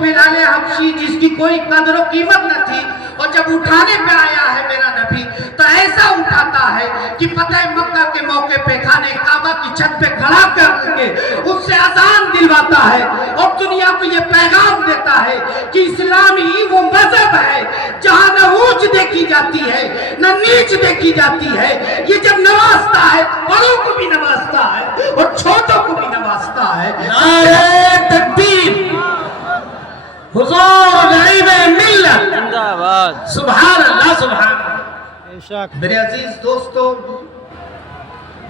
बिलाल हबशी जिसकी कोई कदर और कीमत न थी, और जब उठाने पे आया है मेरा नबी तो ऐसा उठाता है कि फतेह मक्का के मौके पे खाने काबा की छत पे खड़ा करके उससे अजान दिलवाता है और दुनिया को ये पैगाम देता है कि इस्लाम ही वो मजहब है जहाँ न ऊंच देखी जाती है न नीच देखी जाती है। ये जब नवाजता है बड़ों को भी नवाजता है और छोटों को भी नवाजता है। नारे तकबीर, हुजूर गरीबे मिल्लत जिंदाबाद, सुभान अल्लाह सुभान अल्लाह। मेरे अजीज दोस्तों,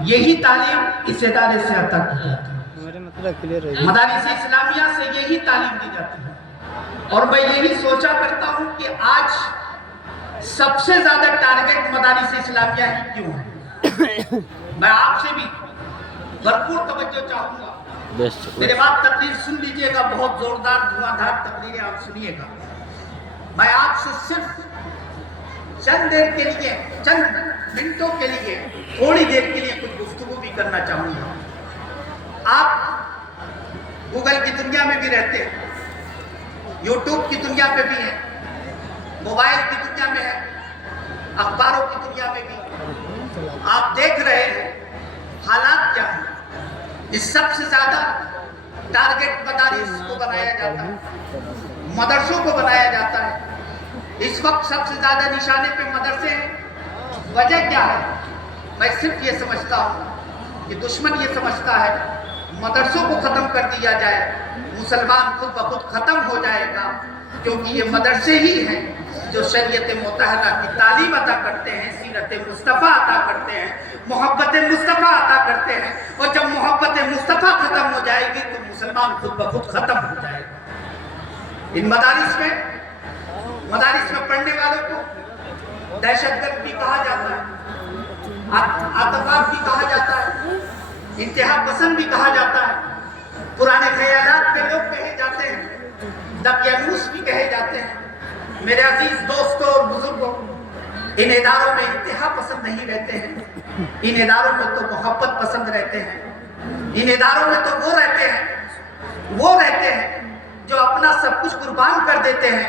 यही तालीम इस इदारे से अता की जाती है, मदारिस इस्लामिया से यही तालीम दी जाती है। और मैं यही सोचा करता हूँ कि आज सबसे ज्यादा टारगेट मदारिस इस्लामिया ही क्यों है। मैं आपसे भी भरपूर तवज्जो चाहूंगा, मेरे बाद तकरीर सुन लीजिएगा, बहुत जोरदार धुआंधार तकरीरें आप सुनिएगा। मैं आपसे सिर्फ चंद देर के लिए, चंद मिनटों के लिए, थोड़ी देर के लिए कुछ गुफ्तगू भी करना चाहूंगा। आप गूगल की दुनिया में भी रहते हैं, यूट्यूब की दुनिया में भी हैं, मोबाइल की दुनिया में है, अखबारों की दुनिया में भी आप देख रहे हैं हालात क्या है। इस सबसे ज्यादा टारगेट मदारिस को बनाया जाता है, मदरसों को बनाया जाता है। इस वक्त सबसे ज्यादा निशाने पे मदरसे हैं। वजह क्या है? मैं सिर्फ ये समझता हूँ कि दुश्मन ये समझता है मदरसों को खत्म कर दिया जाए, मुसलमान खुद ब खुद खत्म हो जाएगा, क्योंकि ये मदरसे ही हैं जो शरीयत मुतहरा की तालीम अता करते हैं, सीरत मुस्तफ़ा अता करते हैं, मोहब्बत मुस्तफ़ा अता करते हैं। और जब मोहब्बत मुस्तफ़ा खत्म हो जाएगी तो मुसलमान खुद ब खुद खत्म हो जाएगा। इन मदारिस में पढ़ने वालों को दहशतगर्द भी कहा जाता है, आतंकवाद भी कहा जाता है, इंतहा पसंद भी कहा जाता है, पुराने ख्यालात के लोग कहे जाते हैं, दकियानूस भी कहे जाते हैं। मेरे अजीज दोस्तों और बुजुर्गों, इन इदारों में इंतहा पसंद नहीं रहते हैं, इन इदारों में तो मोहब्बत पसंद रहते हैं। इन इदारों में तो वो रहते हैं जो अपना सब कुछ कुर्बान कर देते हैं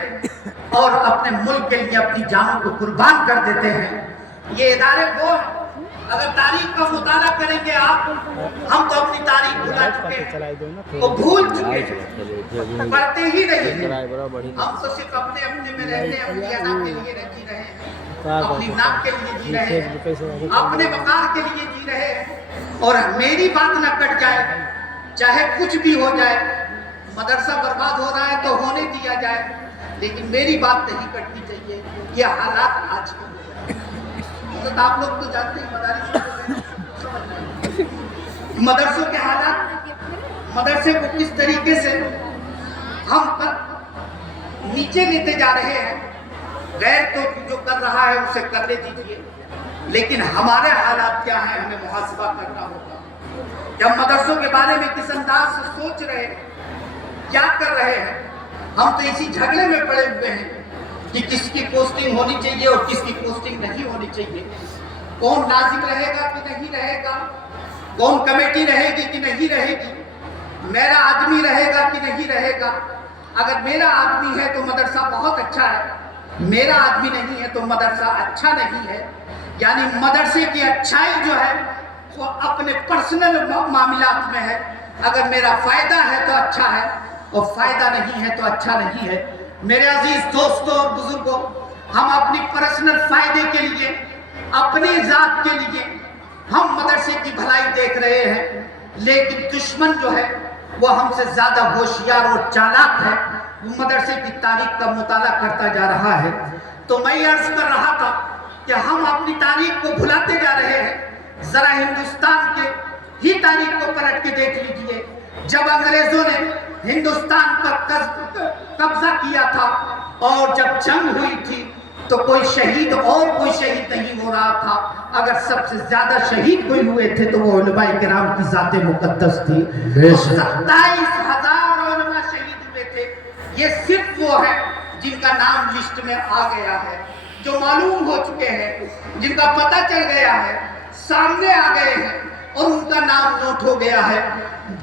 और अपने मुल्क के लिए अपनी जानों को कुर्बान कर देते हैं। ये इदारे वो, अगर तारीख का मुताला करेंगे आप, हम तो अपनी तारीख भुला चुके हैं, वो भूल चुके हैं, पढ़ते ही नहीं। हम तो सिर्फ अपने अपने में रहते हैं, अपनी अदा के लिए जी रहे हैं, अपनी नाक के लिए जी रहे हैं, अपने वकार के लिए जी रहे हैं। और मेरी बात न कट जाए, चाहे कुछ भी हो जाए, मदरसा बर्बाद हो रहा है तो होने दिया जाए, लेकिन मेरी बात नहीं कटनी चाहिए। ये हालात आज के तो आप लोग तो जानते हैं मदरसों के हालात, मदरसे को किस तरीके से हम नीचे लेते जा रहे हैं। गैर तो जो कर रहा है उसे करने दीजिए, लेकिन हमारे हालात क्या हैं हमें मुहासबा करना होगा। जब मदरसों के बारे में किस अंदाज से सोच रहे हैं, क्या कर रहे हैं, हम तो इसी झगड़े में पड़े हुए हैं कि किसकी पोस्टिंग होनी चाहिए और किसकी पोस्टिंग नहीं होनी चाहिए, कौन नाजिम रहेगा कि नहीं रहेगा, कौन कमेटी रहेगी कि नहीं रहेगी, मेरा आदमी रहेगा कि नहीं रहेगा। अगर मेरा आदमी है तो मदरसा बहुत अच्छा है, मेरा आदमी नहीं है तो मदरसा अच्छा नहीं है। यानी मदरसे की अच्छाई जो है वो अपने पर्सनल मामलात में है। अगर मेरा फायदा है तो अच्छा है और फायदा नहीं है तो अच्छा नहीं है। मेरे अजीज दोस्तों और बुजुर्गों, हम अपनी पर्सनल फायदे के लिए, अपनी जात के लिए हम मदरसे की भलाई देख रहे हैं, लेकिन दुश्मन जो है वो हमसे ज्यादा होशियार और चालाक है, वो मदरसे की तारीख का मुताला करता जा रहा है। तो मैं अर्ज कर रहा था कि हम अपनी तारीख को भुलाते जा रहे हैं। जरा हिंदुस्तान के ही तारीख को पलट के देख लीजिए। जब अंग्रेजों ने हिंदुस्तान पर कब्जा किया था और जब जंग हुई थी तो कोई शहीद और कोई शहीद नहीं हो रहा था। अगर सबसे ज्यादा शहीद कोई हुए थे तो वो उलमाए किराम की जाते मुकद्दस थी। 27,000 उलमा शहीद हुए थे। ये सिर्फ वो है जिनका नाम लिस्ट में आ गया है, जो मालूम हो चुके हैं, जिनका पता चल गया है, सामने आ गए हैं और उनका नाम नोट हो गया है।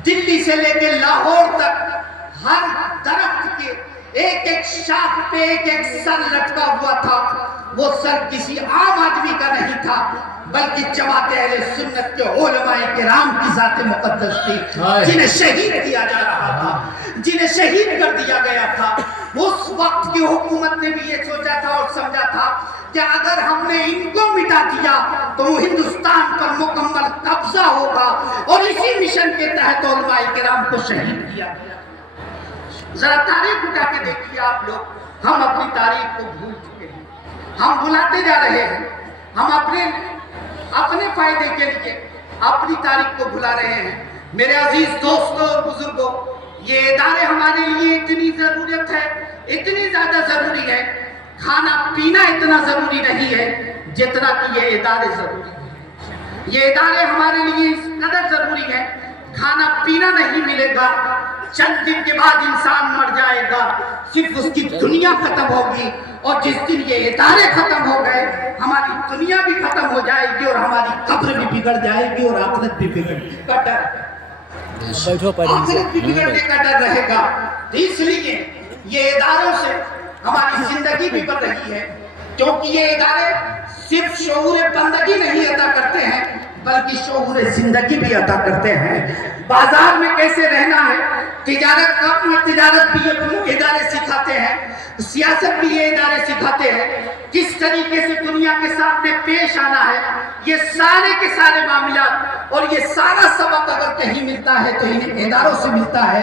दिल्ली से लेकर लाहौर तक हर दरख्त की دیکھیے ایک ایک شاخ پہ ایک ایک سر لٹکا ہوا تھا. وہ سر کسی عام آدمی کا نہیں تھا بلکہ جماعت اہل سنت کے علماء کرام کی ذات مقدس تھی جنہیں شہید کیا جا رہا تھا, جنہیں شہید کر دیا گیا تھا. اس وقت کی حکومت نے بھی یہ سوچا تھا اور سمجھا تھا کہ اگر ہم نے ان کو مٹا دیا تو ہندوستان پر مکمل قبضہ ہوگا, اور اسی مشن کے تحت علماء کرام کو شہید کیا گیا. ذرا تاریخ اٹھا کے دیکھیے آپ لوگ, ہم اپنی تاریخ کو بھول چکے ہیں, ہم بھلاتے جا رہے ہیں, ہم اپنے فائدے کے لیے اپنی تاریخ کو بھلا رہے ہیں. میرے عزیز دوستوں اور بزرگوں, یہ ادارے ہمارے لیے اتنی ضرورت ہے, اتنی زیادہ ضروری ہے. کھانا پینا اتنا ضروری نہیں ہے جتنا کہ یہ ادارے ضروری ہیں. یہ ادارے ہمارے لیے اس قدر ضروری ہے, کھانا پینا نہیں ملے گا, چند دن کے بعد انسان مر جائے گا, صرف اس کی دنیا ختم ہوگی, اور جس دن یہ ادارے ختم ہو گئے ہماری دنیا بھی ختم ہو جائے گی, اور ہماری قبر بھی بگڑ جائے گی, اور آخرت بھی بگڑنے کا ڈر آخرت بھی بگڑنے کا ڈر رہے گا. اس لیے یہ اداروں سے ہماری زندگی بھی بڑھ رہی ہے, کیونکہ یہ ادارے صرف شعور بندگی نہیں عطا کرتے ہیں بلکہ شعور زندگی بھی عطا کرتے ہیں. بازار میں کیسے رہنا ہے, تجارت بھی یہ ادارے سکھاتے ہیں, سیاست بھی یہ ادارے سکھاتے ہیں, کس طریقے سے دنیا کے سامنے پیش آنا ہے. یہ سارے کے سارے معاملات اور یہ سارا سبق اگر کہیں ملتا ہے تو ان اداروں سے ملتا ہے.